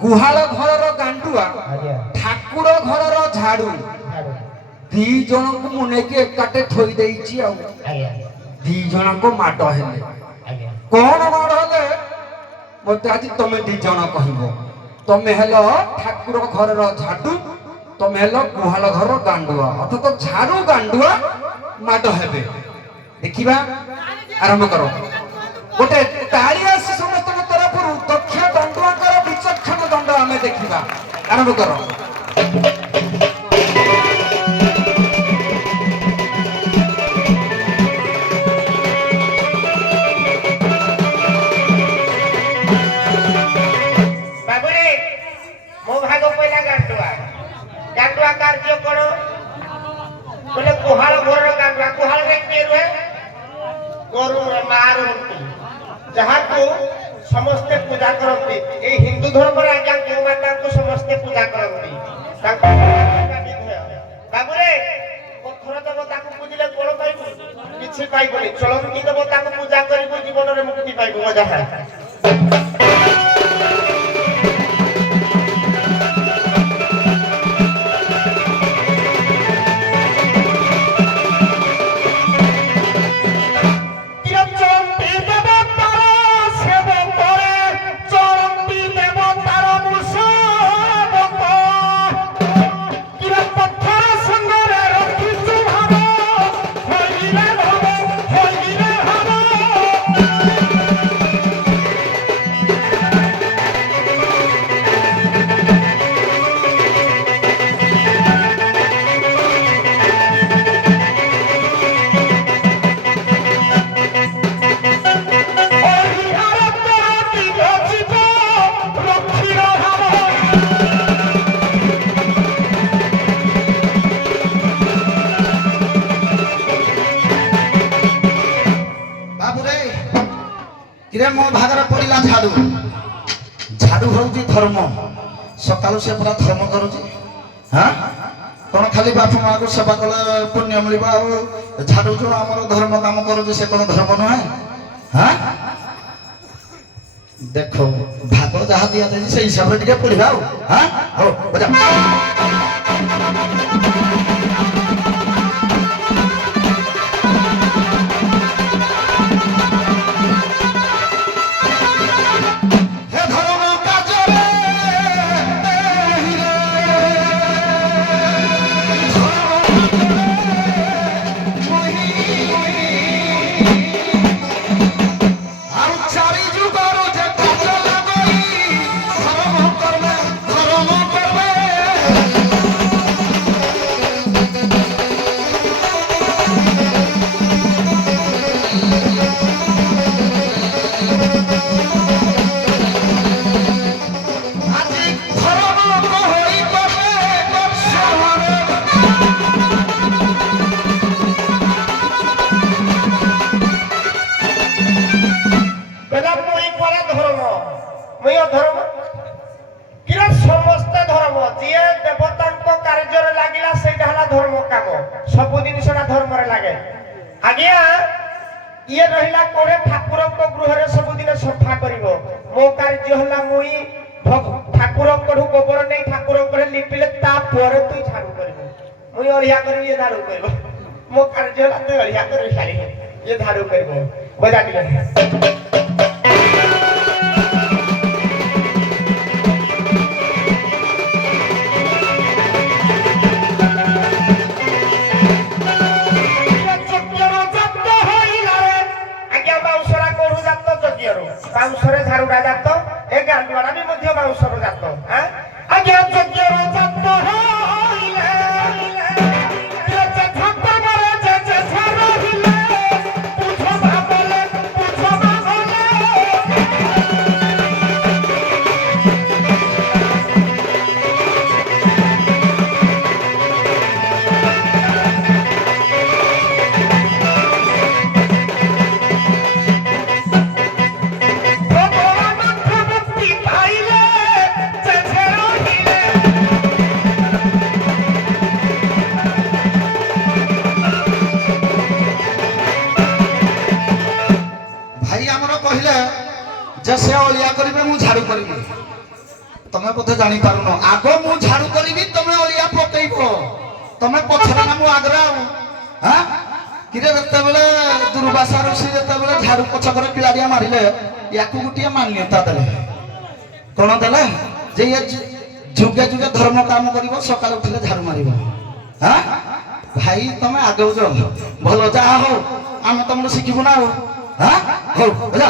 गुहाल घर गांडुआ ठाकुर घर झाड़ू दी जन को मुने के एकाटे थोई देइची आ दी जन को माड हेले कोन माड हेले मते आज तमे दी जन कहिबो तमे हेलो ठाकुर घर झाड़ू तमे हेलो गुहाल घर गांडुआ अर्थात तो झाड़ू गांडुआ माड हेबे देखिबा आरंभ करो गोटे ताली आसी समस्त तरफ दक्ष दंडुआकर विचक्षण दंड आम देखा आरंभ कर बाबुरे मो भाग पहला गांडुआ गांडुआ कार्य करो बोले गुहाल घर गांडुआ गुहाल रे के रुए गरु मार जहाँ को समस्ते पूजा करती ए हिंदू धर्म रे आज्ञा गौ माता को समस्ते पूजा करती बाबुरे पत्थर देवता को पूजिले कोन पाइबो किछि पाइबोनी चलंती देवता को पूजा करिबो जीवन रे मुक्ति पाइबो मजा है मो भागर पड़ा झाड़ू झाड़ू हूँ धर्म सकालू से पूरा धर्म करुची हाँ कौन खाली बाप माँ को सेवा कले पुण्य मिल झाड़ू जो आम धर्म काम करुचे से कौन धर्म नुहे हाँ देख भाग जहाँ दि जाए से हिसाब से पढ़ा हाँ हो बजा सब जिनसा धर्म लगे आज्ञा ये रहिला कोरे ठाकुर गृह सब दिन सफा करिवो मो कार्य हला मुई ठाकुर कढु गोबर नै ठाकुर करे लिपिले ता पर तू झाड़ू करिवो मुई अलिया करिवो ये झाड़ू करिवो मो कार्य हला ते अलिया करिवो खाली ये झाड़ू करिवो बजा दिले बाउंसरे झाड़ूडा जात ए गांडुआड़ा भी मध्य बाउंसर जात हां आज्ञा यज्ञर जात होइले जे झप मारे जे झरहिले पूछो भाबले जैसे अलिया करेंगे मुझे झाड़ू करी ତମେ ବୋଧେ ଜାଣିପାରୁନ ଆଗ ମୁଁ ଝାଡୁ କରିବି ତମେ ଅଳିଆ ପକେଇବ ତମେ ପଛରେ ନା ମୁଁ ଆଗରେ ଆଉ ହାଁ କିରେ ଯେତେବେଳେ ଦୁର୍ବାସା ଋଷି ଯେତେବେଳେ ଝାଡୁ ପଛ କରି ପିଳାଡିଆ ମାରିଲେ ୟାକୁ ଗୋଟିଏ ମାନ୍ୟତା ଦେଲେ କଣ ଦେଲେ ଯେ ଇଏ ଯୁଗେ ଯୁଗେ ଧର୍ମ କାମ କରିବ ସକାଳେ ଉଠିଲେ ଝାଡୁ ମାରିବ ହାଁ ଭାଇ ତମେ ଆଗଉଛ ଭଲ ଯାହା ହଉ ଆମେ ତମଠୁ ଶିଖିବୁ ନା ଆଉ ହାଁ ହଉ ବୁଝା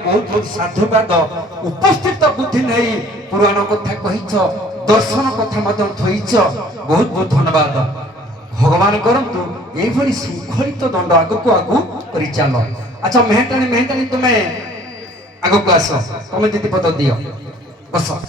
बहुत बहुत साधुवाद उपस्थित बुद्धि नहीं पुराण कथा कहीच दर्शन कथा मत थईच बहुत बहुत धन्यवाद भगवान करंतु एभली शृंखलित दंड आगको आगु करि चल अच्छा मेहटाणी मेहटाणी तुमे आगको आस तुमे दीदी पद दियो बस